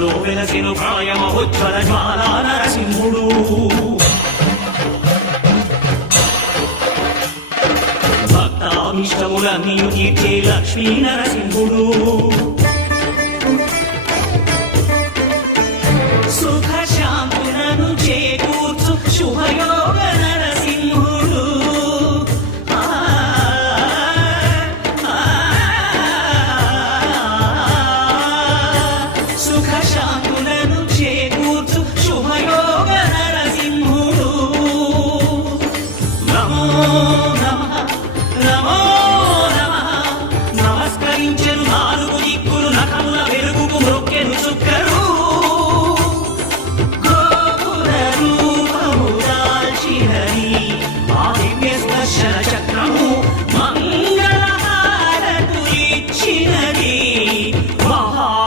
జ్వాలల్లో వెలసిన ప్రాయమహోజ్వల జ్వాల నరసింహుడు భక్తాభిష్టములన్నీ తీర్చే లక్ష్మీ నరసింహుడు సుఖ శాంతులను చేకూర్చు శుభయోగ shut up.